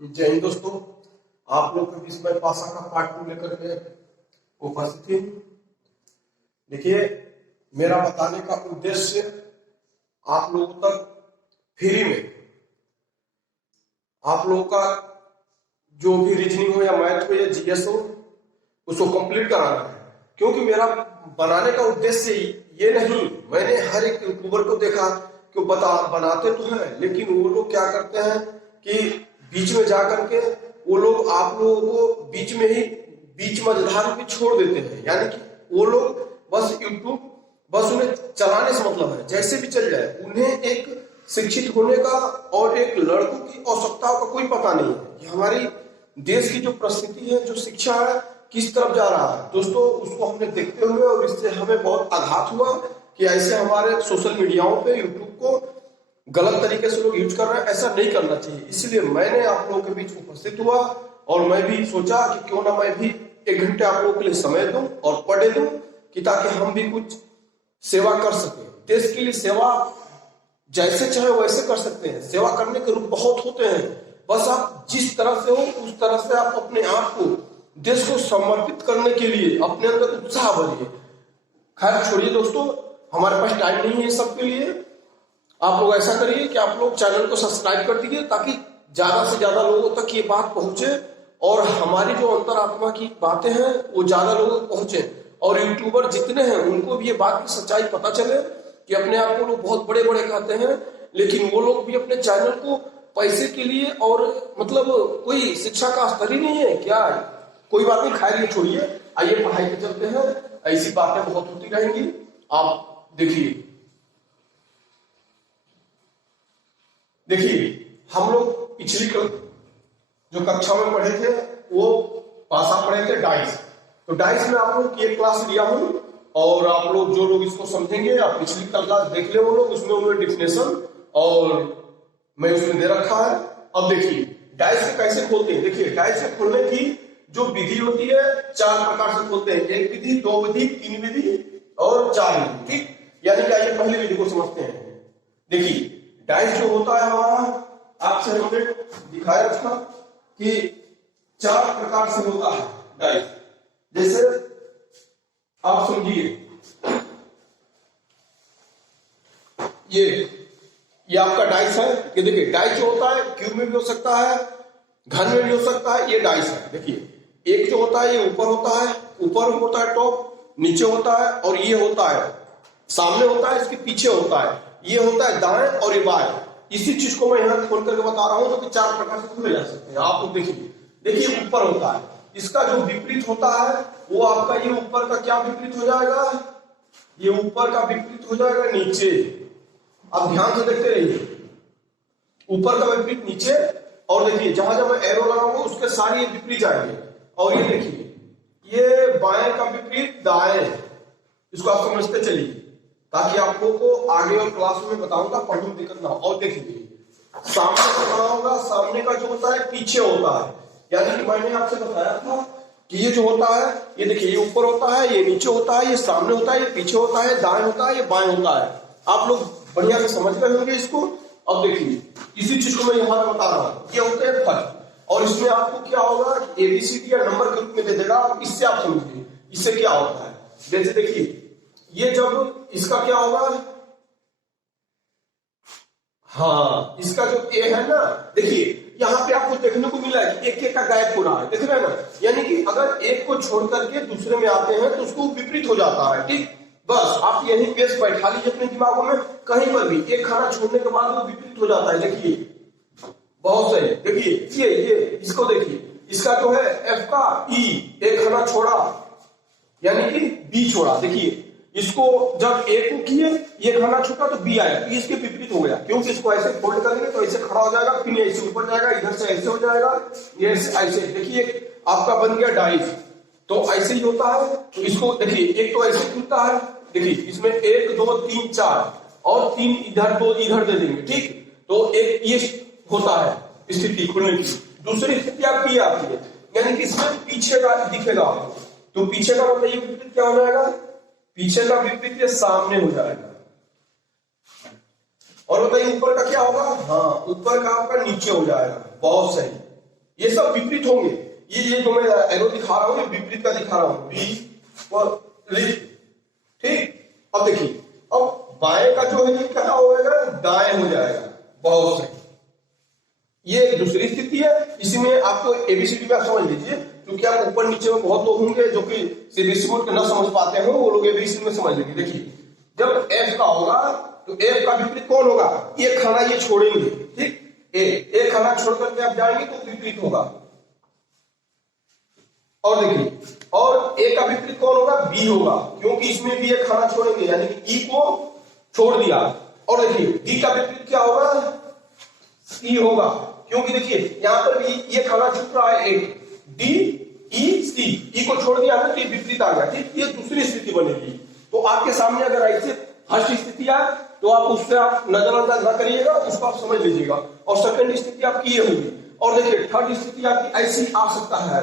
जय हिंद दोस्तों। आप लोग के बीच में पासा का पार्ट 2 लेकर के उपस्थित हूँ। देखिए, मेरा बताने का उद्देश्य आप लोगों तक फ्री में आप लोगों का जो भी रीजनिंग हो या मैथ हो या जीएस हो उसको कंप्लीट कराना है। क्योंकि मेरा बनाने का उद्देश्य ये नहीं, मैंने हर एक यूट्यूबर को देखा कि बनाते तो हैं, लेकिन वो लोग क्या करते हैं कि बीच में जाकर के वो लोग आप लोगों को बीच मझधार में छोड़ देते हैं। यानी कि वो लोग बस यूट्यूब बस उन्हें चलाने से मतलब है, जैसे भी चल जाए। उन्हें एक शिक्षित होने का और एक लड़कों की आवश्यकताओं का कोई पता नहीं है कि हमारी देश की जो परिस्थिति है, जो शिक्षा है, किस तरफ जा रहा है। दोस्तों, उसको हमने देखते हुए और इससे हमें बहुत आघात हुआ कि ऐसे हमारे सोशल मीडियाओं पे यूट्यूब को गलत तरीके से लोग यूज कर रहे हैं। ऐसा नहीं करना चाहिए। इसलिए मैंने आप लोगों के बीच उपस्थित हुआ और मैं भी सोचा कि क्यों ना मैं भी 1 घंटे आप लोगों के लिए समय दूं और पढ़े दूं कि ताकि हम भी कुछ सेवा कर सके। देश के लिए सेवा जैसे चाहे वैसे कर सकते हैं। सेवा करने के रूप बहुत होते हैं, बस आप जिस तरह से हो उस तरह से आप अपने आप को देश को समर्पित करने के लिए अपने अंदर उत्साह भरिए। खैर छोड़िए दोस्तों, हमारे पास टाइम नहीं है सबके लिए। आप लोग ऐसा करिए कि आप लोग चैनल को सब्सक्राइब कर दीजिए ताकि ज्यादा से ज्यादा लोगों तक ये बात पहुंचे और हमारी जो अंतरात्मा की बातें हैं वो ज्यादा लोगों तक पहुंचे। और यूट्यूबर जितने हैं उनको भी ये बात की सच्चाई पता चले कि अपने आप को लोग बहुत बड़े बड़े कहते हैं, लेकिन वो लोग भी अपने चैनल को पैसे के लिए और मतलब कोई शिक्षा का स्तर ही नहीं है क्या। कोई बात नहीं, खैर ये छोड़िए, आइए पढ़ाई पे चलते हैं। ऐसी बातें बहुत होती रहेंगी। आप देखिए हम लोग पिछली जो कक्षा में पढ़े थे वो पासा पढ़े थे डाइस। तो डाइस में आप लोग की एक क्लास लिया हूं और आप लोग जो लोग इसको समझेंगे आप पिछली क्लास देख ले वो लोग, उसमें उन्होंने डिफिनेशन और मैं उसमें दे रखा है। अब देखिए डाइस को कैसे खोलते हैं। देखिए डाइस को खोलने की जो विधि होती है 4 प्रकार से खोलते हैं। 1 विधि, 2 विधि, 3 विधि और 4 विधि। ठीक, यानी कि आइए पहली विधि को समझते हैं। देखिए डाइस जो होता है हमारा, आपसे हमने दिखाया था कि 4 प्रकार से होता है डाइस। जैसे आप समझिए, ये आपका डाइस है। ये देखिए डाइस जो होता है क्यूब में भी हो सकता है, घन में भी हो सकता है। ये डाइस है। देखिए एक जो होता है ये ऊपर होता है टॉप, नीचे होता है और ये होता है सामने होता है, इसके पीछे होता है। ये होता है दाएं और ये बाएं। इसी चीज को मैं यहां खोल करके बता रहा हूं, जो कि 4 प्रकार से खोले जा सकते हैं। आप लोग देखिए ऊपर होता है, इसका जो विपरीत होता है वो आपका ये ऊपर का क्या विपरीत हो जाएगा, ये ऊपर का विपरीत हो जाएगा नीचे। अब ध्यान से देखते रहिए, ऊपर का विपरीत नीचे। और देखिए जहां जहां मैं एरो लगाऊंगा उसके सारे ये विपरीत जाएंगे। और ये देखिए ये बाएं का विपरीत दाएं। इसको आप समझते चलिए ताकि आप लोगों को आगे और क्लास में बताऊंगा, पढ़ने में दिक्कत ना हो। और देखिए सामने से बना होगा, सामने का जो होता है पीछे होता है। यानी कि मैंने आपसे बताया था कि ये जो होता है, ये देखिए ये ऊपर होता है, ये नीचे होता है, ये सामने होता है, ये पीछे होता है, दाएं होता है, ये बाएं होता है। आप लोग बढ़िया से समझ गए होंगे इसको। अब देखिए इसी चीज को मैं यहाँ पे बता रहा हूँ। ये होते हैं फर्क, और इसमें आपको क्या होगा, एबीसीडी या नंबर के रूप में दे देगा। इससे आप समझिए इससे क्या होता है। जैसे देखिए ये जब इसका क्या होगा, हाँ इसका जो ए है ना, देखिए यहाँ पे आपको देखने को मिला है कि एक का गायब हो रहा है, देख रहे हैं ना। यानी कि अगर एक को छोड़ करके दूसरे में आते हैं तो उसको विपरीत हो जाता है। ठीक, बस आप यही पेश बैठा लीजिए अपने दिमागों में, कहीं पर भी एक खाना छोड़ने के बाद वो विपरीत हो जाता है। देखिए बहुत सही। देखिए ये इसको देखिए, इसका जो है एफ का ई, एक खाना छोड़ा यानी कि बी छोड़ा। देखिए इसको जब ए को किए ये खाना छूटा तो बी आया, इसके विपरीत हो गया। क्योंकि इसको ऐसे फोल्ड करेंगे तो ऐसे खड़ा हो जाएगा, फिर ऐसे ऊपर जाएगा, इधर से ऐसे हो जाएगा, ये ऐसे। देखिए आपका बन गया डाइस। तो ऐसे ही होता है। तो इसको देखिए एक तो ऐसे खुलता है, देखिए इसमें 1 2 3 4 और 3 इधर 2 इधर दे देंगे। ठीक, तो एक ये होता है स्थिति खुलने की। दूसरी स्थिति आपकी आती है, यानी कि इसमें पीछे का दिखेगा आपको। तो पीछे का मतलब ये विपरीत क्या हो जाएगा, पीछे का विपरीत ये सामने हो जाएगा। और बताइए ऊपर का क्या होगा, हाँ ऊपर का आपका नीचे हो जाएगा। बहुत सही। ये सब विपरीत होंगे। ये जो मैं एरो दिखा रहा हूं ये विपरीत का दिखा रहा हूं, विपरीत। ठीक, अब देखिए, अब बाएं का जो है ये क्या हो जाएगा, दाएं हो जाएगा। बहुत सही, ये दूसरी स्थिति है। इसमें आपको एबीसीडी में आप समझ लीजिए, क्योंकि आप ऊपर नीचे में बहुत लोग होंगे जो कि सीबीएसई बोर्ड के ना समझ पाते हैं, वो लोग एबीसीडी में समझ लेंगे। देखिए, जब एफ का होगा तो एफ का विपरीत कौन होगा, ये खाना ये छोड़ेंगे। ठीक, ए खाना छोड़ करके आप जाएंगे तो विपरीत होगा। और देखिए, और ए का विपरीत कौन होगा, बी होगा, क्योंकि इसमें भी एक खाना छोड़ेंगे, यानी कि ई को छोड़ दिया। और देखिए, डी का विपरीत क्या होगा, सी होगा, क्योंकि देखिए यहां पर भी ये खाना छूट रहा है, एक डी ई सी, ई को छोड़ दिया ना तो ये विपरीत आ गया। ठीक, ये दूसरी स्थिति बनेगी। तो आपके सामने अगर ऐसे फर्स्ट स्थिति आए तो आप उससे आप नजरअंदाज ना करिएगा, उसको आप समझ लीजिएगा। और सेकंड स्थिति आपकी ये होगी। और देखिए, थर्ड स्थिति आपकी ऐसी आ सकता है।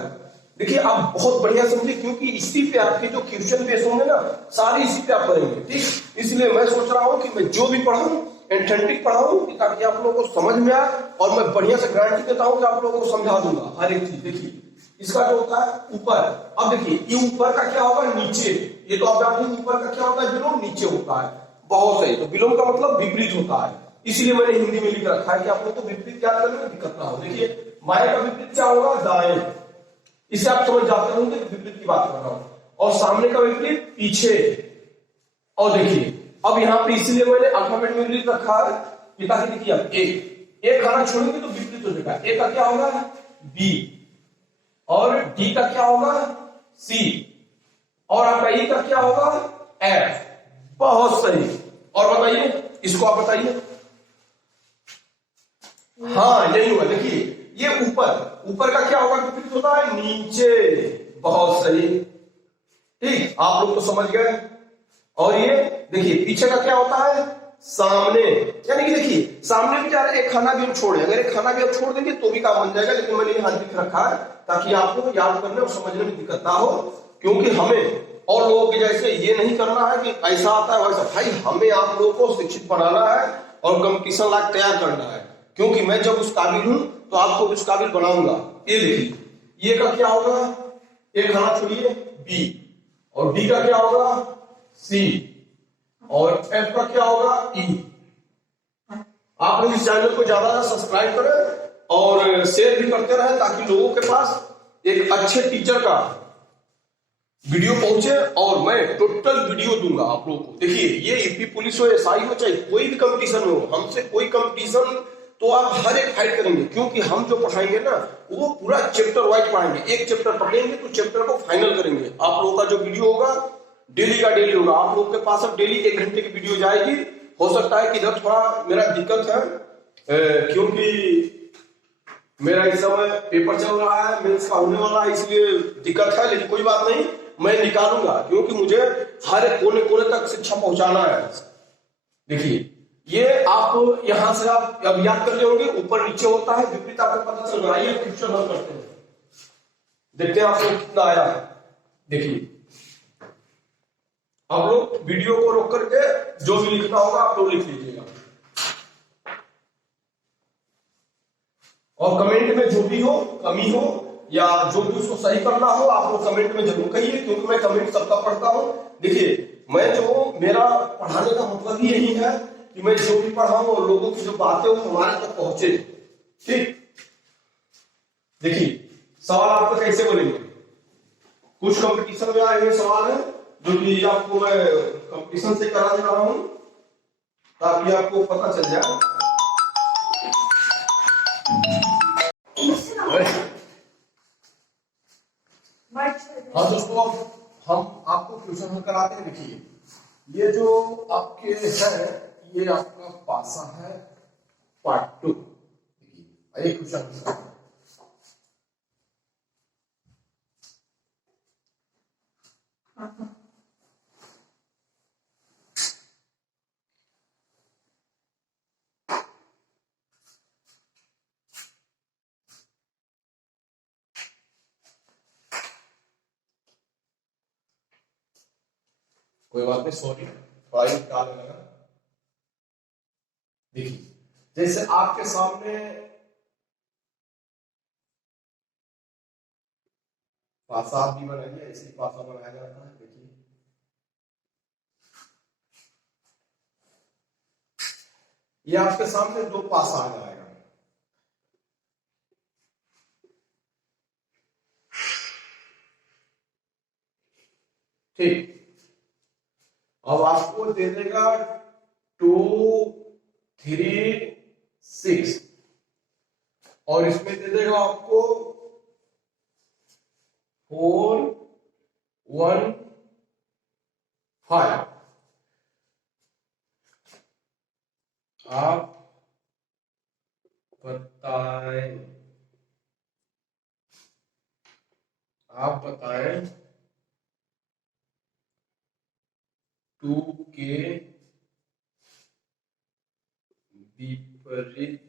देखिए, आप बहुत बढ़िया समझिए, क्योंकि इसी पे आपके जो क्वेश्चन बेस होंगे ना, सारी इसी पे आप करेंगे। ठीक, इसलिए मैं सोच रहा हूं कि मैं जो भी पढ़ाऊं एंथेंटिक पढ़ाऊं, ताकि आप लोगों को समझ में आए। और मैं बढ़िया से गारंटी देता हूं कि आप लोगों को समझा दूंगा हर एक चीज। देखिए, इसका जो होता है ऊपर, अब देखिए ये ऊपर का क्या होगा, नीचे। ये तो आप जानते हैं ऊपर का क्या होता है, बिलोम, नीचे होता है। बहुत सही, तो बिलोम का मतलब विपरीत होता है, इसीलिए मैंने हिंदी में लिख रखा है कि आप लोग को विपरीत क्या करने में दिक्कत ना हो। देखिए, बाएं का विपरीत क्या होगा, दाएं। इसे आप समझ जाते होंगे, विपरीत की बात कर रहा हूं। और सामने का विपरीत पीछे। और देखिए, अब यहां पे इसलिए मैंने अल्फाबेट में लिख रखा है कि ताकि देखिए, अब ए खाना छोड़ेंगे तो विपरीत हो जाएगा। ए का क्या होगा, बी, और डी का क्या होगा, सी, और आपका ई का क्या होगा, एफ। बहुत सही। और बताइए, इसको आप बताइए। हाँ, यही हुआ। देखिए, ये ऊपर का क्या होगा, विपरीत होता है नीचे। बहुत सही। ठीक, आप लोग तो समझ गए। और ये देखिए, पीछे का क्या होता है, सामने। यानी कि देखिए, सामने भी जा रहा है, एक खाना भी हम छोड़े, अगर एक खाना भी हम छोड़ देंगे तो भी काम बन जाएगा। लेकिन मैंने यहाँ लिख रखा है ताकि आपको याद करने और समझने में दिक्कत ना हो, क्योंकि हमें और लोगों के जैसे ये नहीं करना है कि ऐसा आता है वैसा। भाई, हमें आप लोगों को शिक्षित बनाना है और कंपटीशन लायक तैयार करना है, क्योंकि मैं जब उस काबिल हूं तो आपको उस काबिल बनाऊंगा। ये देखिए, ये का क्या होगा, एक खाना छोड़िए, बी, और डी का क्या होगा, सी, और एफ का क्या होगा, ई। आप इस चैनल को ज्यादा सब्सक्राइब करें और शेयर भी करते रहें, ताकि लोगों के पास एक अच्छे टीचर का वीडियो पहुंचे। और मैं टोटल वीडियो दूंगा आप लोगों को। देखिए, ये यूपी पुलिस हो, एसआई हो, चाहे कोई भी कंपटीशन हो, हमसे कोई कंपटीशन तो आप हर एक फाइट करेंगे, क्योंकि हम जो पढ़ाएंगे ना वो पूरा चैप्टर वाइज पढ़ाएंगे। एक चैप्टर पढ़ेंगे तो चैप्टर को फाइनल करेंगे। आप लोगों का जो वीडियो होगा डेली का डेली होगा। आप लोगों के पास अब डेली 1 घंटे की वीडियो जाएगी। हो सकता है कि इधर थोड़ा मेरा दिक्कत है, क्योंकि मेरा इस समय पेपर चल रहा है, मेंस का होने वाला है, इसलिए दिक्कत है। लेकिन कोई बात नहीं, मैं निकालूंगा, क्योंकि मुझे हर एक कोने कोने तक शिक्षा पहुंचाना है। देखिए, ये आप यहां से आप अब याद कर होंगे, ऊपर नीचे होता है, विपरीत आपको पता चल रहा है। ये क्वेश्चन हल करते हैं, देखते हैं आपको कितना आया है। देखिए, आप लोग वीडियो को रोक करके जो भी लिखना होगा आप लोग लिख लीजिएगा, और कमेंट में जो भी हो, कमी हो या जो भी उसको सही करना हो, आप लोग कमेंट में जरूर कहिए, क्योंकि मैं कमेंट सबका पढ़ता हूं। देखिए, मैं जो मेरा पढ़ाने का मतलब ही यही है कि मैं जो भी पढ़ाऊं और लोगों की जो बातें हो हमारे तक पहुंचे। ठीक, देखिए, सवाल आप तक कैसे बोलेंगे। कुछ कंपटीशन में आए हुए सवाल है जो कि आपको मैं कंपटीशन से करा दे रहा हूं, ताकि आपको पता चल जाए। हाँ दोस्तों, हम आपको क्वेश्चन हल कराते हैं। देखिए, ये जो आपके है, ये आपका पासा है पार्ट 2। देखिए, एक क्वेश्चन कोई बात नहीं, सॉरी, थोड़ा ही निकाल लेना। देखिए, जैसे आपके सामने पासा आप भी बनाइए, ऐसे पासा बनाया जाता है। देखिए ये आपके सामने दो पासा आ जाएगा। ठीक, अब आपको दे देगा 2 3 6 और इसमें दे देगा आपको 4 1 5। आप बताएं, आप बताएं 2 के विपरीत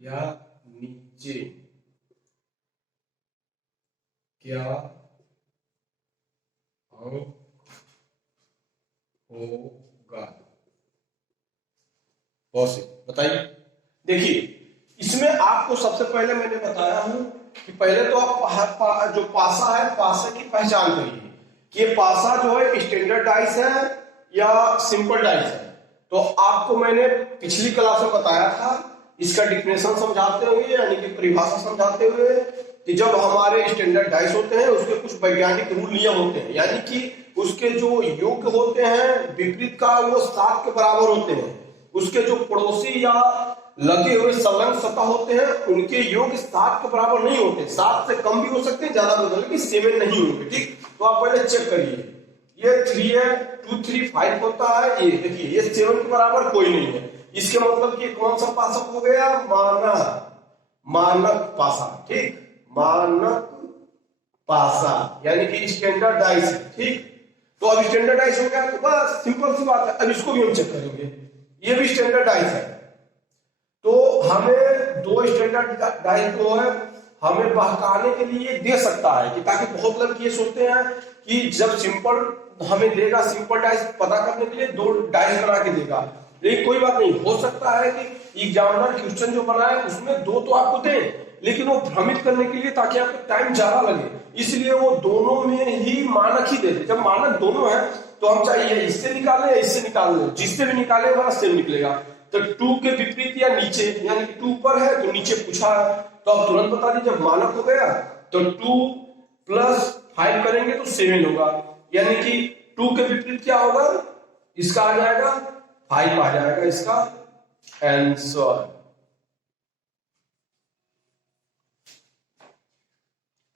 या नीचे क्या अंक होगा? बहुत से बताइए। देखिए इसमें आपको सबसे पहले मैंने बताया हूं कि पहले तो आप जो पासा है, पासे की पहचान करिए कि ये पासा जो है स्टैंडर्ड डाइस है या सिंपल डाइस है। तो आपको मैंने पिछली क्लास में बताया था इसका डिफिनेशन समझाते हुए, यानी कि परिभाषा समझाते हुए, कि जब हमारे स्टैंडर्ड डाइस होते हैं उसके कुछ वैज्ञानिक रूल नियम होते हैं, यानी कि उसके जो योग होते हैं विपरीत का वो 7 के बराबर होते हैं। उसके जो पड़ोसी या लगे हुए संलग्न सतह होते हैं उनके योग 7 के बराबर नहीं होते, 7 से कम भी हो सकते हैं, ज्यादा भी हो सकते हैं, लेकिन 7 नहीं होंगे। ठीक, तो आप पहले चेक करिए। ये 3 है, 2 3 5 होता है। ये देखिए ये 7 के बराबर कोई नहीं है। इसके मतलब कि कौन सा पासा हो गया? मानक पासा। ठीक, मानक पासा यानी कि स्टैंडर्ड डाइस। ठीक, तो अब स्टैंडर्ड डाइस हो गया तो बस सिंपल सी बात है। अब इसको भी हम चेक करेंगे, ये भी स्टैंडर्ड डाइस है। तो हमें दो स्टैंडर्ड डाइस को है हमें बहकाने के लिए दे सकता है, कि ताकि बहुत लोग ये सोचते हैं कि जब सिंपल हमें देगा, सिंपल डाइस पता करने के लिए 2 डाइस बना के देगा, लेकिन कोई बात नहीं, हो सकता है कि एग्जामिनर क्वेश्चन जो बनाए उसमें 2 तो आपको दे, लेकिन वो भ्रमित करने के लिए, ताकि आपको टाइम ज्यादा लगे, इसलिए वो दोनों में ही मानक ही देते। जब मानक दोनों है तो हम चाहिए इससे निकाले या इससे निकाल ले, जिससे भी निकाले हमारा सेम निकलेगा। तो 2 के विपरीत या नीचे, यानी कि 2 ऊपर है तो नीचे पूछा है, तो आप तुरंत बता दीजिए। जब मानक हो गया तो 2 + 5 करेंगे तो 7 होगा, यानी कि 2 के विपरीत क्या होगा? इसका आ जाएगा 5 आ जाएगा इसका आंसर।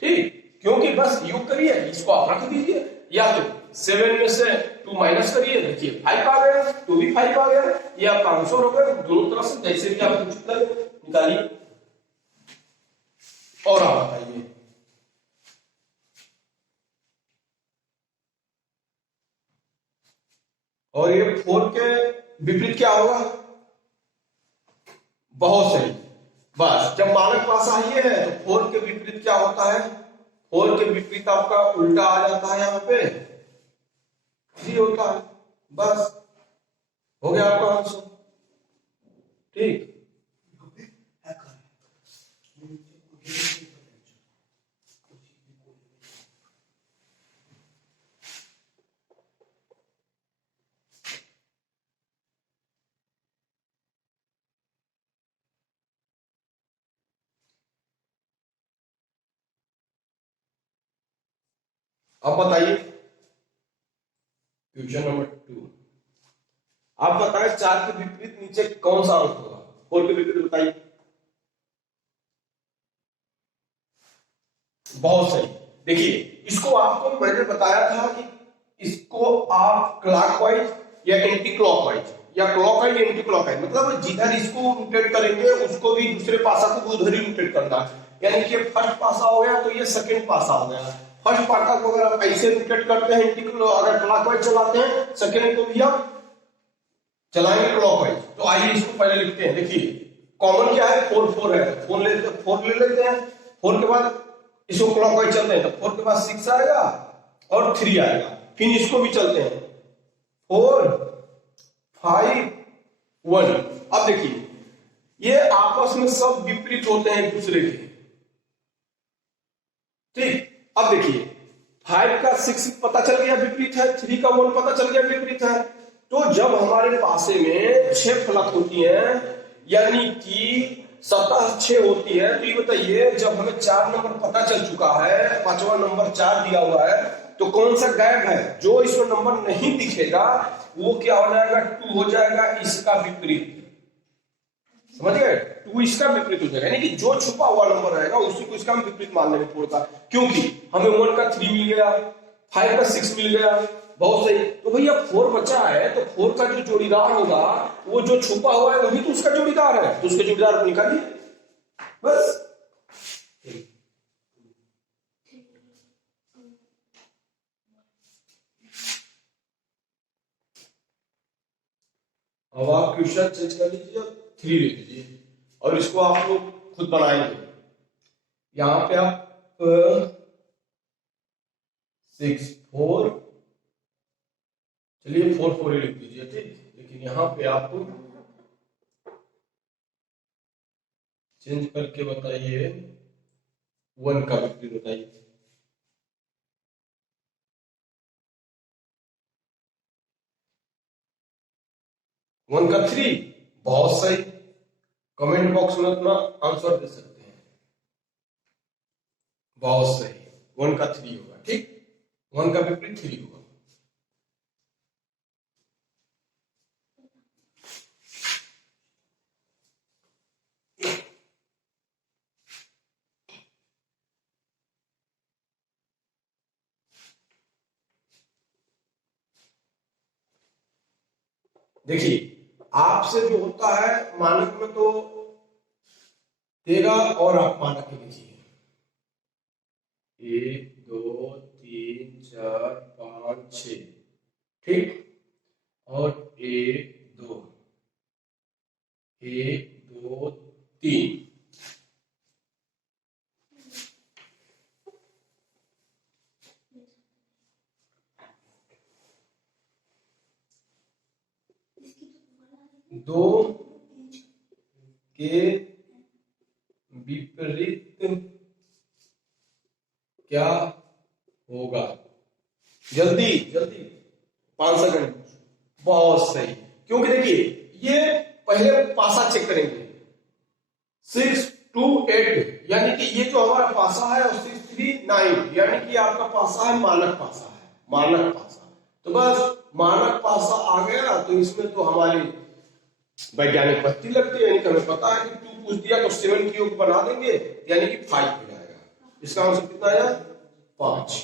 ठीक, क्योंकि बस योग करिए, इसको आप रख दीजिए, या तो 7 में से 2 माइनस करिए, देखिए 5 आ गया, 2 भी 5 आ गया, ये आपका आंसर हो गया। दोनों तरफ से जैसे भी आप कुछ निकालिए और आप बताइए। और ये 4 के विपरीत क्या होगा? बहुत सही, बस जब मानक पासा ये है तो 4 के विपरीत क्या होता है? 4 के विपरीत आपका उल्टा आ जाता है, यहाँ पे 3 होता है। बस हो गया आपका आंसर। ठीक, अब बताइए क्वेश्चन नंबर 2। आप बताएं 4 के विपरीत नीचे कौन सा अंक होगा? 4 के विपरीत बताइए। बहुत सही, देखिए इसको आपको मैंने बताया था कि इसको आप क्लॉकवाइज या एंटी क्लॉकवाइज, या क्लॉकवाइज या एंटी क्लॉकवाइज, मतलब जिधर इसको रोटेट करेंगे उसको भी दूसरे पासा को उधर ही रोटेट करना। यानी कि फर्स्ट पासा हो गया तो ये सेकंड पासा हो गया। फर्स्ट पासा को अगर आप ऐसे रोटेट करते हैं एंटी अगर क्लॉकवाइज चलाते हैं, सेकंड को भी आप चलाएंगे क्लॉकवाइज। तो आइए इसको पहले लिखते हैं। देखिए कॉमन क्या है? 4 4 है, 4 ले लेते हैं। 4 के बाद इसको क्लॉकवाइज चलते हैं तो 4 के बाद 6 आएगा और 3 आएगा, फिर इसको भी चलते हैं 4 5 1। अब देखिए ये आपस में सब विपरीत होते हैं एक दूसरे के, अब देखिए 5 का 6 पता चल गया विपरीत है, 3 का 1 पता चल गया विपरीत है। तो जब हमारे पासे में 6 फलक होती हैं, यानी कि सतह 6 होती है, तो ये बताइए जब हमें 4 नंबर पता चल चुका है, 5वां नंबर 4 दिया हुआ है, तो कौन सा गायब है? जो इसमें नंबर नहीं दिखेगा वो क्या हो जाएगा? 2 हो जाएगा, इसका विपरीत। समझ गए? 2 इसका विपरीत हो जाएगा, यानी कि जो छुपा हुआ नंबर रहेगा उसी को इसका हम विपरीत मान लेंगे 4 का, क्योंकि हमें 1 का 3 मिल गया, 5 का 6 मिल गया। बहुत सही। तो भैया 4 बचा है, तो 4 का जो जोड़ीदार होगा वो जो छुपा हुआ है वही तो उसका जोड़ीदार है, तो उसके जोड़ीदार को निकालिए बस। अब आप क्वेश्चन चेंज कर लीजिए, 3 ले लीजिए और इसको आप लोग खुद बनाएंगे। यहां पे आप 6 4, चलिए 4 4 ही लिख दीजिए, ठीक। लेकिन यहां पे आप चेंज करके बताइए 1 का विपरीत बताइए। 1 का 3, बहुत सही। कमेंट बॉक्स में अपना आंसर दे सकते हैं। बहुत सही, 1 का 3 होगा, ठीक। 1 का विपरीत 3 होगा। देखिए आपसे जो होता है मानक में तो 13 और आप मानक के लीजिए 1 2 3 4 5 6, ठीक। और 1 2 3, दो के विपरीत क्या होगा? जल्दी जल्दी, 5 सेकंड। बहुत सही, क्योंकि देखिए ये पहले पासा चेक करेंगे 6 2 8, यानी कि ये जो हमारा पासा है 6 3 9, यानी कि आपका पासा है मानक पासा है, मानक पासा। तो बस मानक पासा आ गया, तो इसमें तो हमारी वैज्ञानिक पत्ती लगती है, यानी कि हमें पता है कि 2 पूछ दिया तो 7 की योग बना देंगे, यानी कि 5 हो जाएगा। इसका आंसर कितना आया? 5।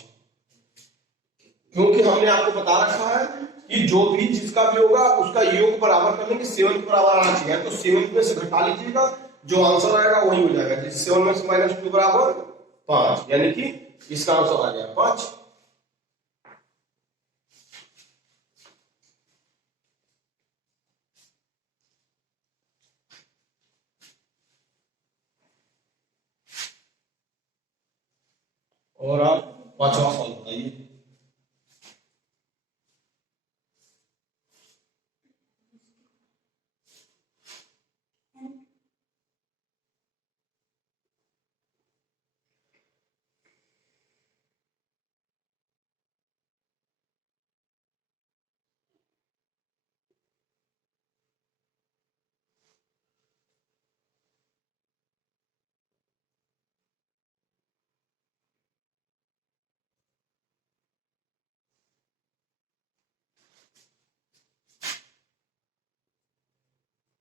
क्योंकि हमने आपको बता रखा है कि जो भी जिसका भी होगा उसका योग बराबर कर लेंगे, 7 के बराबर आना चाहिए, तो 7 में से घटा लीजिएगा, जो आंसर आएगा वही हो जाएगा। जैसे 7 में से -2 बराबर 5, यानी कि इसका आंसर आ गया 5। और आप 5वां सवाल बताइए।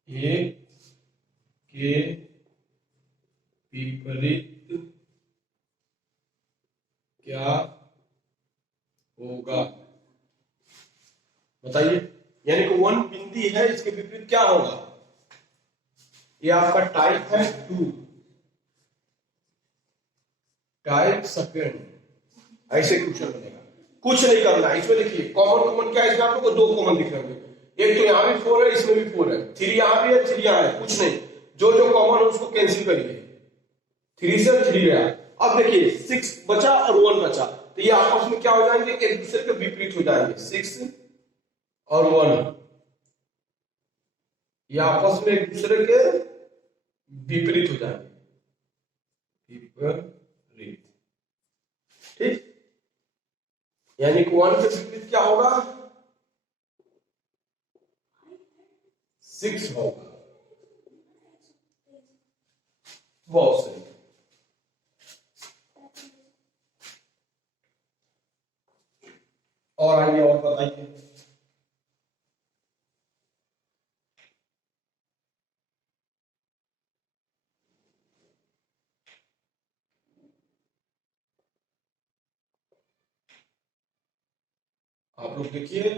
एक के विपरीत क्या होगा? बताइए, यानी कि 1 बिंदी है, इसके विपरीत क्या होगा? ये आपका टाइप है 2, टाइप सेकेंड, ऐसे क्वेश्चन बनेगा। कुछ नहीं करना है इसमें। देखिए कॉमन कॉमन क्या है इसमें? आप लोग को 2 कॉमन दिख रहे होंगे, एक तो यहाँ भी 4 है, इसमें भी 4 है, 3 यहाँ भी है, 3 यहाँ है। कुछ नहीं, जो जो कॉमन है उसको कैंसिल करिए, 3 से 3 गया। अब देखिए 6 बचा और 1 बचा, तो ये आपस में क्या हो जाएंगे? एक दूसरे के विपरीत हो जाएंगे। 6 और 1 ये आपस में एक दूसरे के विपरीत हो जाएंगे, विपरीत, ठीक। ठीक, यानी कि 1 के विपरीत क्या होगा, 6 होगा। बहुत सही। और आइए और बताइए। आप लोग देखिए,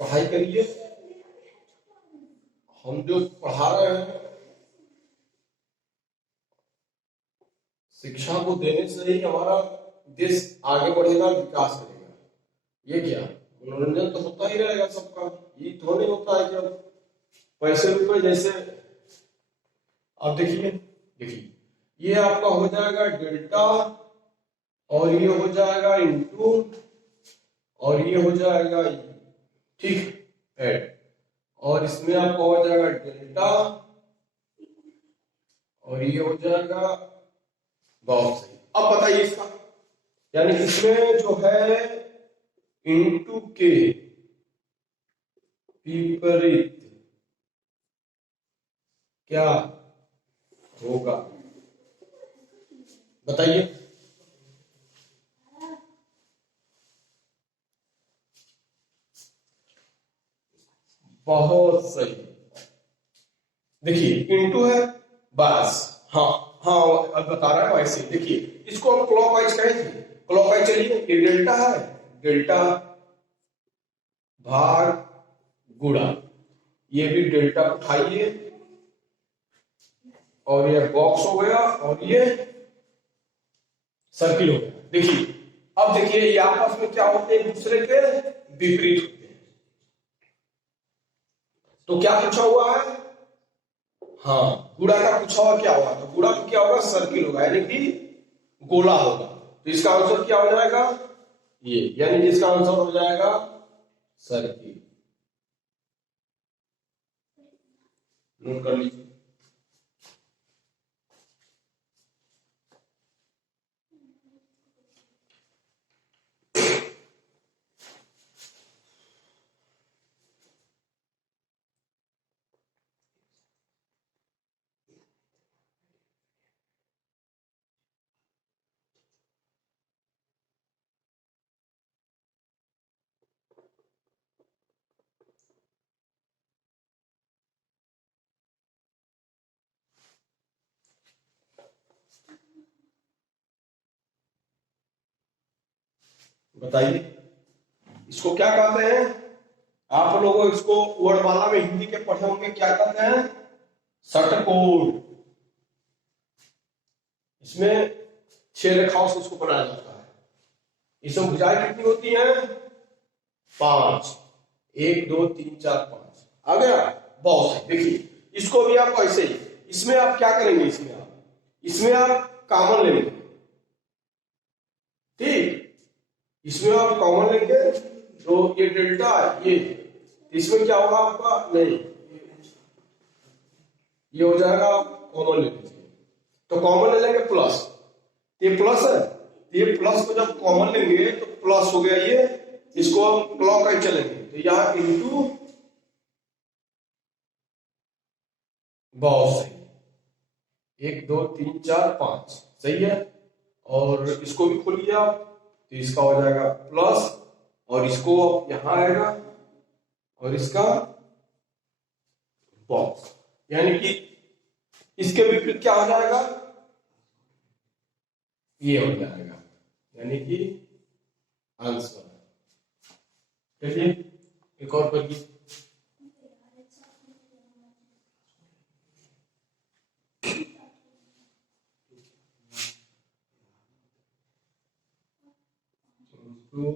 पढ़ाई करिए। हम जो पढ़ा रहे हैं, शिक्षा को देने से ही हमारा देश आगे बढ़ेगा, विकास करेगा। ये क्या, मनोरंजन तो होता ही रहेगा सबका, ये तो नहीं होता है कि अब पैसे रुपए जैसे। अब देखिए देखिए, ये आपका हो जाएगा डेल्टा, और ये हो जाएगा इंटू, और ये हो जाएगा, ठीक, ऐड, और इसमें आपका हो जाएगा डेल्टा, और ये हो जाएगा। बहुत सही। अब बताइए इसका, यानी इसमें जो है इंटू के विपरीत क्या होगा, बताइए। बहुत सही। देखिए इंटू है, बस। हाँ हाँ, अब बता रहा है वैसे। देखिए इसको हम क्लॉकवाइज कहे थे, क्लॉकवाइज चलिए, ये डेल्टा है, डेल्टा भाग गुणा, ये भी डेल्टा उठाइए, और ये बॉक्स हो गया, और ये सर्किल हो गया। देखिए अब देखिए, ये आपस में क्या होते हैं, एक दूसरे के विपरीत होते हैं। तो क्या पूछा हुआ है, हाँ, गुणा का पूछा हुआ क्या होगा, तो गुणा क्या होगा, सर्किल होगा, यानी कि गोला होगा। तो इसका आंसर क्या हो जाएगा, ये, यानी कि इसका आंसर हो जाएगा सर्किल। नोट कर लीजिए। बताइए इसको क्या कहते हैं, आप लोगों इसको वर्णमाला में हिंदी के पढ़े होंगे, क्या कहते हैं, षटकोण। इसमें 6 रेखाओं से उसको बनाया जाता है। इसमें भुजाएं कितनी होती हैं, 5, 1 2 3 4 5, आ गया। बहुत है। देखिए इसको भी आप ऐसे ही, इसमें आप क्या करेंगे, इसमें आप कॉमन लेंगे, ठीक, इसमें आप कॉमन लेंगे, तो ये डेल्टा है, ये, इसमें क्या होगा आपका, नहीं, ये हो जाएगा, कॉमन ले लीजिए, तो कॉमन ले लेंगे प्लस, ये प्लस है, ये प्लस को जब कॉमन लेंगे तो प्लस हो गया ये, इसको हम क्लॉक चलेंगे, तो यहां इंटू, बहुत सही, 1 2 3 4 5, सही है। और इसको भी खोलिए आप, तो इसका हो जाएगा प्लस, और इसको यहां आएगा, और इसका बॉक्स, यानी कि इसके विपरीत क्या हो जाएगा, ये हो जाएगा, यानी कि आंसर। चलिए एक और करिए। तो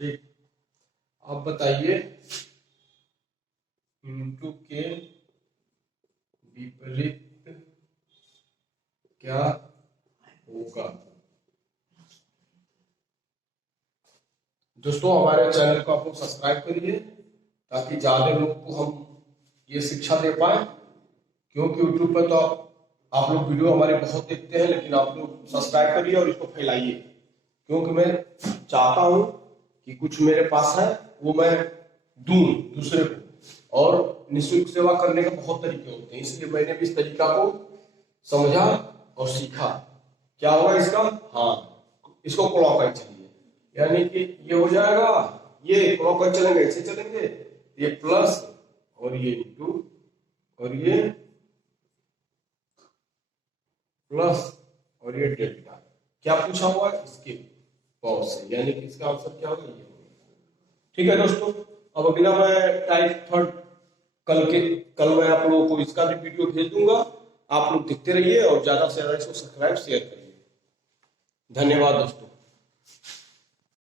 ठीक, अब बताइए इंटू के विपरीत क्या होगा। दोस्तों हमारे चैनल को आप लोग सब्सक्राइब करिए ताकि ज्यादा लोग को हम ये शिक्षा दे पाए। क्योंकि यूट्यूब पर तो आप लोग वीडियो हमारे बहुत देखते हैं, लेकिन आप लोग सब्सक्राइब करिए और इसको फैलाइए। क्योंकि मैं चाहता हूं कि कुछ मेरे पास है वो मैं दूं दूसरे को, और निःशुल्क सेवा करने के बहुत तरीके होते हैं, इसलिए मैंने भी इस तरीका को समझा और सीखा। क्या होगा इसका? हाँ, इसको क्लॉकवाइज चलिए, यानी कि ये हो जाएगा, ये क्लॉकवाइज चलेंगे, ऐसे चलेंगे, ये प्लस और ये इंटू और ये प्लस और ये डेल्टा। क्या पूछा हुआ है? इसके पावर से, यानी कि इसका आंसर क्या होगा? ये होगा। ठीक है दोस्तों, अब अगला मैं टाइप थर्ड कल मैं आप लोगों को इसका भी वीडियो भेज दूंगा। आप लोग देखते रहिए और ज्यादा से ज्यादा इसको सब्सक्राइब शेयर करिए। धन्यवाद दोस्तों।